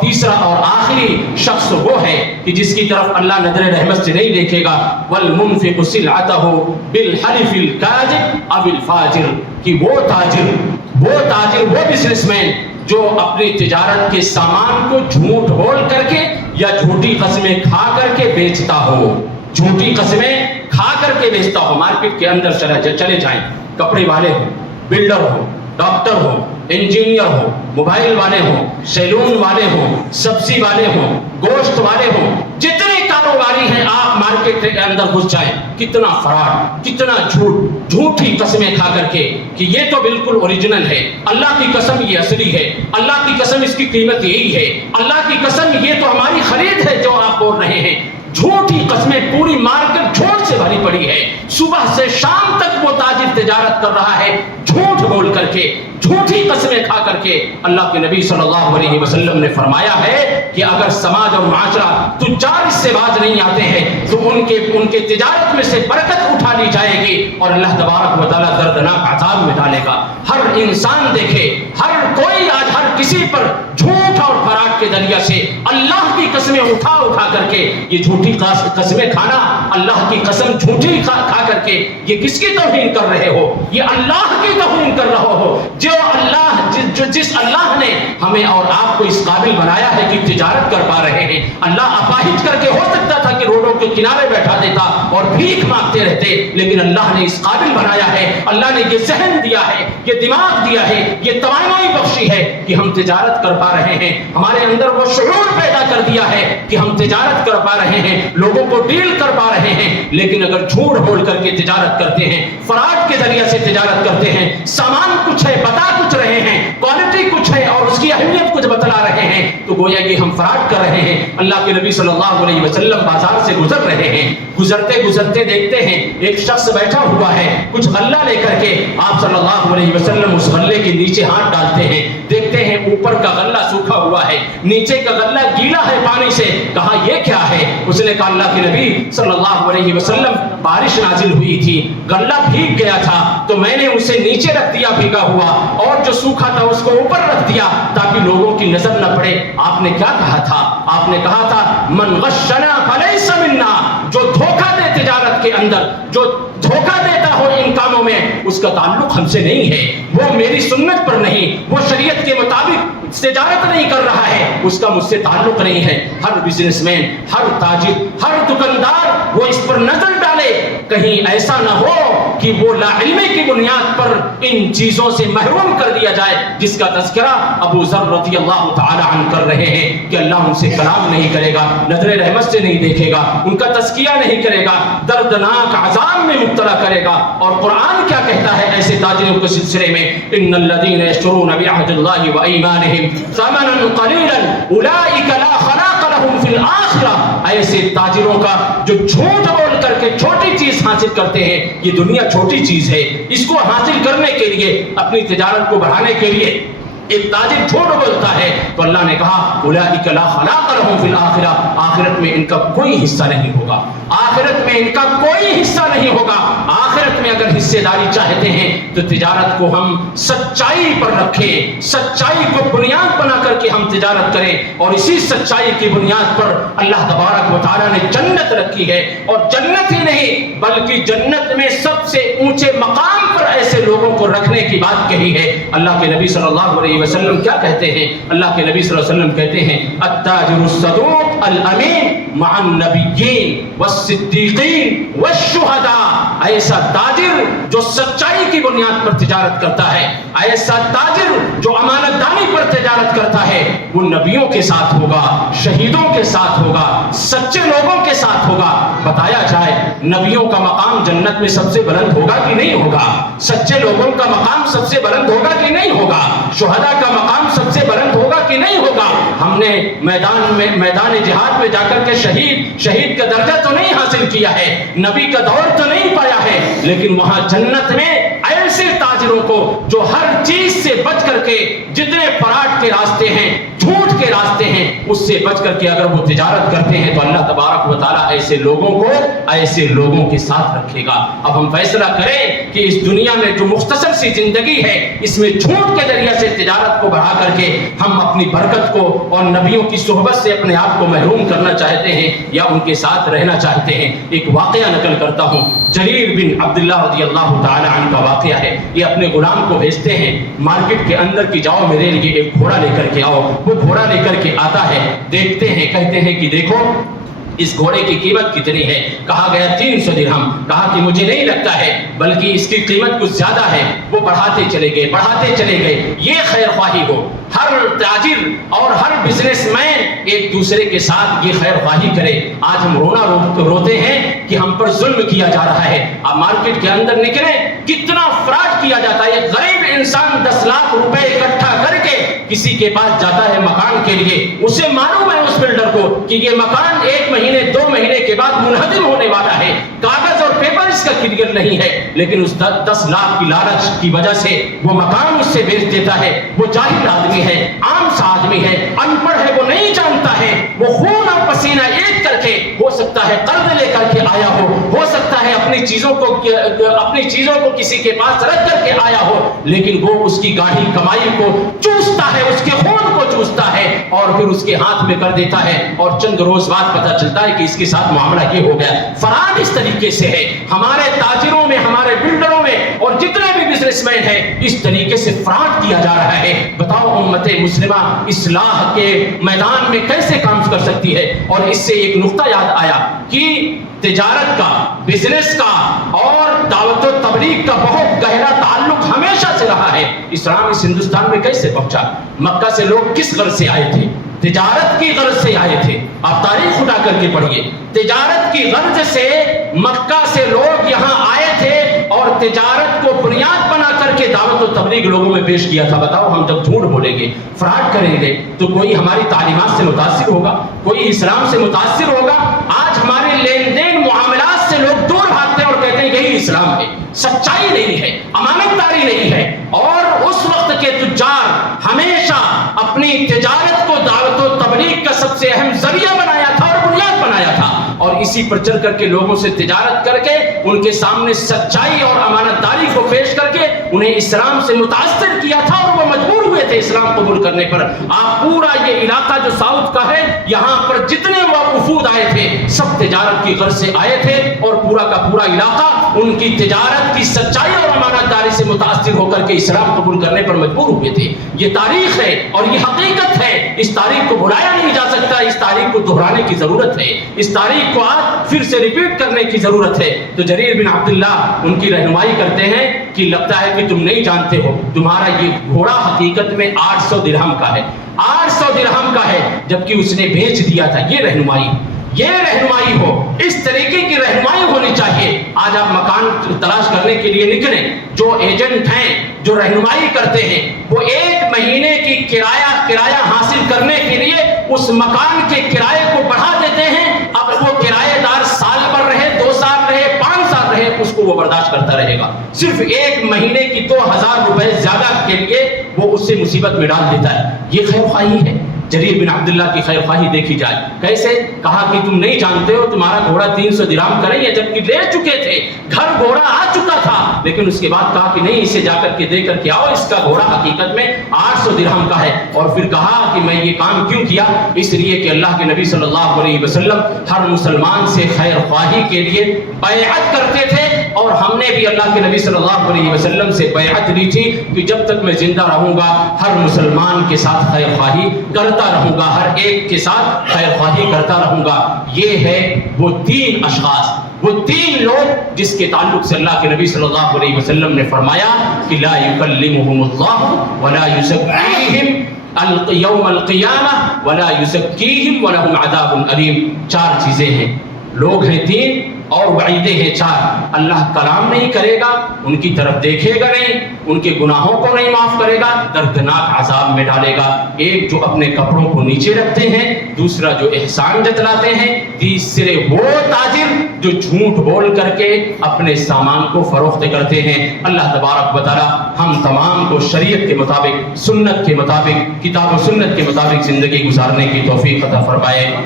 تیسرا اور آخری شخص وہ ہے کہ جس کی طرف اللہ نظر رحمت سے نہیں دیکھے گا، والمنفق سلعته بالحلف الكاذب او الفاجر، کہ وہ تاجر وہ بزنس مین جو اپنی تجارت کے سامان کو جھوٹ بول کر کے یا جھوٹی قسمیں کھا کر کے بیچتا ہو، جھوٹی قسمیں کھا کر کے بیچتا ہو۔ مارکیٹ کے اندر چلے جائیں، کپڑے والے ہو، بلڈر ہو، ڈاکٹر ہو، انجینئر ہو، موبائل والے ہوں، سیلون والے ہوں، سبزی والے ہوں، گوشت والے ہوں، جتنے کاروباری ہیں آپ مارکیٹ کے اندر گھس جائیں، کتنا فراڈ، کتنا جھوٹی قسمیں کھا کر کے کہ یہ تو بالکل اوریجنل ہے، اللہ کی قسم یہ اصلی ہے، اللہ کی قسم اس کی قیمت یہی ہے، اللہ کی قسم یہ تو ہماری خرید ہے جو آپ بول رہے ہیں۔ جھوٹی قسمیں، پوری مارکیٹ جھوٹ سے بھری پڑی ہے، صبح سے شام تک وہ تاجر تجارت کر رہا ہے جھوٹ بول کر کے، جھوٹی قسمیں کھا کر کے۔ اللہ کے نبی صلی اللہ علیہ وسلم نے فرمایا ہے کہ اگر سماج اور معاشرہ تجار اس سے باز نہیں آتے ہیں تو ان کے تجارت میں سے برکت اٹھا لی جائے گی اور اللہ تبارک و تعالیٰ دردناک عذاب میں ڈالے گا۔ ہر انسان دیکھے، ہر کوئی آج ہر کسی پر جھوٹ اور فراڈ کے ذریعے سے اللہ کی قسمیں اٹھا کر کے، یہ جھوٹی قسمیں کھانا، اللہ کی قسم جھوٹی کھا کر کے یہ کس کی توہین کر رہے ہو؟ یہ اللہ کی توہین کر رہے ہو، جس اللہ نے ہمیں اور آپ کو اس قابل بنایا ہے کہ تجارت کر پا رہے ہیں۔ اللہ اپاہج کر کے ہو سکتا تھا کہ روڈوں کے کنارے بیٹھا دیتا اور بھیک مانگتے رہتے، لیکن اللہ نے اس قابل بنایا ہے، اللہ نے یہ ذہن دیا ہے، یہ دماغ دیا ہے، یہ توانائی بخشی ہے کہ ہم تجارت کر پا رہے ہیں۔ ہمارے اندر وہ شعور پیدا کر دیا ہے کہ ہم تجارت کر پا رہے ہیں، لوگوں کو ڈیل کر پا رہے ہیں۔ لیکن اگر جھوٹ بول کر کے تجارت کرتے ہیں، فراڈ کے ذریعے سے تجارت کرتے ہیں، سامان کچھ ہے بتا کچھ رہے ہیں، کوالٹی کچھ ہے اور اس کی اہمیت کچھ بتلا رہے ہیں، تو گویا کہ ہم فراڈ کر رہے ہیں۔ اللہ کے نبی صلی اللہ علیہ وسلم بازار سے گزر رہے ہیں، گزرتے دیکھتے ہیں ایک شخص بیٹھا ہوا ہے کچھ غلہ لے کر کے، آپ صلی اللہ علیہ وسلم اس غلے کے نیچے ہاتھ ڈالتے ہیں، دیکھتے ہیں اوپر کا غلہ سوکھا ہوا ہے، نیچے کا غلہ گیلا ہے پانی سے۔ کہا یہ کیا ہے؟ اس نے کہا اللہ کے نبی صلی اللہ علیہ وسلم بارش نازل ہوئی تھی، غلہ بھیگ گیا تھا تو میں نے اسے نیچے رکھ دیا بھیگا ہوا، اور جو سوکھا تھا اس کو اوپر رکھ دیا تاکہ لوگوں کی نظر نہ پڑے۔ آپ نے کیا کہا تھا؟ آپ نے کہا تھا من غشنا فلیس منا، جو دھوکہ دے تجارت کے اندر، جو دھوکہ دیتا ہو ان کاموں میں، اس کا تعلق ہم سے نہیں ہے، وہ میری سنت پر نہیں، وہ شریعت کے مطابق تجارت نہیں کر رہا ہے، اس کا مجھ سے تعلق نہیں ہے۔ ہر بزنس مین، ہر تاجر، ہر دکاندار وہ اس پر نظر ڈالے کہیں ایسا نہ ہو کہ وہ لا علمی کی بنیاد پر ان چیزوں سے محروم کر دیا جائے، جس کا تذکرہ ابو ذر رضی اللہ تعالی عنہ کر رہے ہیں کہ اللہ ان سے کلام نہیں کرے گا، نظر رحمت سے نہیں دیکھے گا، ان کا تزکیہ نہیں کرے گا، دردناک عذاب میں مبتلا کرے گا۔ اور قرآن کیا کہتا ہے ایسے تاجروں کے سلسلے میں؟ ان الذین یشترون بعہد اللہ وایمانہم ثمنا قلیلا اولئک لا خلاق لهم فی الآخرہ، ایسے تاجروں کا جو جھوٹ بول کر کے چھوٹی چیز حاصل کرتے ہیں، یہ دنیا چھوٹی چیز ہے، اس کو حاصل کرنے کے لیے، اپنی تجارت کو بڑھانے کے لیے ایک تاجر جھوٹ بولتا ہے تو اللہ نے کہا اولئک لا خلاق لهم فی الآخرہ، آخرت میں ان کا کوئی حصہ نہیں ہوگا، آخرت میں ان کا کوئی حصہ نہیں ہوگا۔ آخرت میں اگر حصے داری چاہتے ہیں تو تجارت کو ہم سچائی پر رکھیں، سچائی کو بنیاد بنا کر کے ہم تجارت کریں، اور اسی سچائی کی بنیاد پر اللہ تبارک و تعالیٰ نے جنت رکھی ہے، اور جنت ہی نہیں بلکہ جنت میں سب سے اونچے مقام پر ایسے لوگوں کو رکھنے کی بات کہی ہے۔ اللہ کے نبی صلی اللہ علیہ وسلم کیا کہتے ہیں؟ اللہ کے نبی صلی اللہ علیہ وسلم کہتے ہیں التاجر الصدوق الامین مع النبیین والصدیقین والشہداء، ایسا تاجر جو سچائی کی بنیاد پر تجارت کرتا ہے، ایسا تاجر جو امانت داری پر تجارت کرتا ہے، وہ نبیوں کے ساتھ ہوگا، شہیدوں کے ساتھ ہوگا، سچے لوگوں کے ساتھ ہوگا۔ بتایا جائے نبیوں کا مقام جنت میں سب سے بلند ہوگا کہ نہیں ہوگا؟ سچے لوگوں کا مقام سب سے بلند ہوگا کہ نہیں ہوگا؟ شہداء کا مقام سب سے بلند ہوگا کہ نہیں ہوگا؟ ہم نے میدان جہاد میں جا کر کے شہید کا درجہ تو نہیں حاصل کیا ہے، نبی کا دور تو نہیں پایا ہے، لیکن وہاں جنت میں ایسے تاجر تاجروں کو جو ہر چیز سے بچ کر کے, جتنے فراڈ کے راستے ہیں, جھوٹ کے راستے ہیں, اس سے بچ کر کے اگر وہ تجارت کرتے ہیں تو اللہ تبارک و تعالیٰ ایسے لوگوں کے ساتھ رکھے گا. اب ہم فیصلہ کریں کہ اس دنیا میں جو مختصر سی زندگی ہے, اس میں جھوٹ کے ذریعے سے تجارت کو بڑھا کر کے ہم اپنی برکت کو اور نبیوں کی صحبت سے اپنے آپ کو محروم کرنا چاہتے ہیں یا ان کے ساتھ رہنا چاہتے ہیں. ایک واقعہ نقل کرتا ہوں, جریر بن عبداللہ رضی اللہ تعالی عنہ کا واقعہ ہے. یہ اپنے غلام کو بھیجتے ہیں مارکیٹ کے اندر کہ جاؤ میرے لیے ایک گھوڑا لے کر کے آؤ. وہ گھوڑا لے کر کے آتا ہے, دیکھتے ہیں, کہتے ہیں کہ دیکھو اس گھوڑے کی قیمت کتنی ہے. کہا گیا 300 درہم. کہا کہ مجھے نہیں لگتا ہے بلکہ اس کی قیمت کچھ زیادہ ہے. وہ بڑھاتے چلے گئے. یہ خیر خواہی ہو, ہر تاجر اور ہر بزنس مین ایک دوسرے کے ساتھ یہ خیر خواہی کرے. آج ہم روتے ہیں کہ ہم پر ظلم کیا جا رہا ہے. آپ مارکیٹ کے اندر نکلے, کتنا فراڈ کیا جاتا ہے. ایک غریب انسان 10 لاکھ روپے اکٹھا کر کے کسی کے پاس جاتا ہے مکان کے لیے. اسے معلوم ہے اس بلڈر کو کہ یہ مکان 1 مہینے 2 مہینے کے بعد منہدم ہونے والا ہے, کاغذ اور پیپر اس کا کلیئر نہیں ہے, لیکن اس 10 لاکھ کی لالچ کی وجہ سے وہ مکان اس سے بیچ دیتا ہے. وہ جاہل آدمی ہے, عام سا آدمی ہے, ان پڑھ ہے, وہ نہیں جانتا ہے. وہ خون اور پسینہ ایک کر کے ہو سکتا ہے قرض لے کر کے آیا ہو سکتا ہے اپنی چیزوں کو کسی کے پاس رکھ کر کے آیا ہو, لیکن وہ اس کی گاڑی کمائی کو چوستا ہے, اس کے خون کو چوستا ہے اور پھر اس کے ہاتھ میں کر دیتا ہے. اور چند روز بعد پتہ چلتا ہے کہ اس کے ساتھ معاملہ یہ ہو گیا. فراڈ اس طریقے سے ہے ہمارے تاجروں میں, ہمارے بلڈروں میں اور جتنے بھی بزنس مین ہیں, اس طریقے سے فراڈ کیا جا رہا ہے. بتاؤ امت مسلمہ اصلاح کے میدان میں کیسے کام کر سکتی ہے. اور اس سے ایک نقطہ یاد آیا کہ تجارت کا, بزنس کا اور دعوت و تبلیغ کا بہت گہرا تعلق ہمیشہ سے رہا ہے. اسلام اس ہندوستان میں کیسے پہنچا؟ مکہ سے لوگ کس غرض سے آئے تھے؟ تجارت کی غرض سے آئے تھے. آپ تاریخ اٹھا کر کے پڑھیے, تجارت کی غرض سے مکہ سے لوگ یہاں آئے تھے اور تجارت کو بنیاد بنا کر کے دعوت و تبلیغ لوگوں میں پیش کیا تھا. بتاؤ ہم جب جھوٹ بولیں گے, فراڈ کریں گے تو کوئی ہماری تعلیمات سے متاثر ہوگا, کوئی اسلام سے متاثر ہوگا؟ آج ہمارے لین دین معاملات سے لوگ دور بھاگتے ہیں اور کہتے ہیں یہی اسلام ہے. سچائی نہیں ہے, امانت داری نہیں ہے. اور اس وقت کے تجار ہمیشہ اپنی تجارت کو دعوت و تبلیغ کا سب سے اہم ذریعہ بنایا تھا اور بنیاد بنایا تھا, اور اسی پر چل کر کے لوگوں سے تجارت کر کے ان کے سامنے سچائی اور امانت داری کو پیش کر کے انہیں اسلام سے متاثر کیا تھا اور وہ مجبور ہوئے تھے اسلام قبول کرنے پر. آپ پورا یہ علاقہ جو ساؤتھ کا ہے, یہاں پر جتنے وفود آئے تھے سب تجارت کی غرض سے آئے تھے اور پورا کا پورا علاقہ ان کی تجارت کی سچائی اور امانت داری سے متاثر ہو کر کے اسلام قبول کرنے پر مجبور ہوئے تھے. یہ تاریخ ہے اور یہ حقیقت ہے. اس تاریخ کو بھلایا نہیں جا سکتا, اس تاریخ کو دہرانے کی ضرورت ہے, اس تاریخ کو آج پھر سے ریپیٹ کرنے کی ضرورت ہے. تو جریر بن عبداللہ ان کی رہنمائی کرتے ہیں کہ لگتا ہے کہ تم نہیں جانتے ہو, تمہارا یہ گھوڑا حقیقت میں 800 درہم کا ہے, 800 درہم کا ہے, جبکہ اس نے بیچ دیا تھا. یہ رہنمائی ہو, اس طریقے کی رہنمائی ہونی چاہیے. آج آپ مکان تلاش کرنے کے لیے نکلیں, جو ایجنٹ ہیں جو رہنمائی کرتے ہیں وہ 1 مہینے کی کرایہ حاصل کرنے کے لیے اس مکان کے کرائے کو بڑھا دیتے ہیں. اب وہ کرایہ دار سال پر رہے, 2 سال رہے, 5 سال رہے, اس کو وہ برداشت کرتا رہے گا. صرف 1 مہینے کی 2000 روپے زیادہ کے لیے وہ اس سے مصیبت میں ڈال دیتا ہے. یہ خیر خواہی ہے. جریر بن عبداللہ کی خیر خواہی دیکھی جائے. کیسے؟ کہا کہ تم نہیں جانتے ہو تمہارا گھوڑا 300 درہم کا نہیں ہے, جبکہ لے چکے تھے, گھر گھوڑا آ چکا تھا, لیکن اس کے بعد کہا کہ نہیں, اسے جا کر کے دے کر کے آؤ, اس کا گھوڑا حقیقت میں 800 درہم کا ہے. اور پھر کہا کہ میں یہ کام کیوں کیا؟ اس لیے کہ اللہ کے نبی صلی اللہ علیہ وسلم ہر مسلمان سے خیر خواہی کے لیے بیعت کرتے تھے, اور ہم نے بھی اللہ کے نبی صلی اللہ علیہ وسلم سے بیعت لی تھی کہ جب تک میں زندہ رہوں گا ہر مسلمان کے ساتھ خیر خواہی کرتا رہوں گا, ہر ایک کے ساتھ خیر خواہی کرتا رہوں گا. یہ ہے وہ 3 اشخاص, وہ 3 لوگ جس کے تعلق سے اللہ کے نبی صلی اللہ علیہ وسلم نے فرمایا کہ لا یکلمہم اللہ ولا یزکیہم یوم القیامہ ولا یزکیہم ولہم عذاب علیم. 4 چیزیں ہیں, لوگ ہیں 3 اور وعیدیں ہیں 4. اللہ کلام نہیں کرے گا, ان کی طرف دیکھے گا نہیں, ان کے گناہوں کو نہیں معاف کرے گا, دردناک عذاب میں ڈالے گا. ایک جو اپنے کپڑوں کو نیچے رکھتے ہیں, دوسرا جو احسان جتلاتے ہیں, تیسرے وہ تاجر جو جھوٹ بول کر کے اپنے سامان کو فروخت کرتے ہیں۔ اللہ تبارک و تعالی ہم تمام کو شریعت کے مطابق، سنت کے مطابق، کتاب و سنت کے مطابق زندگی گزارنے کی توفیق عطا فرمائے۔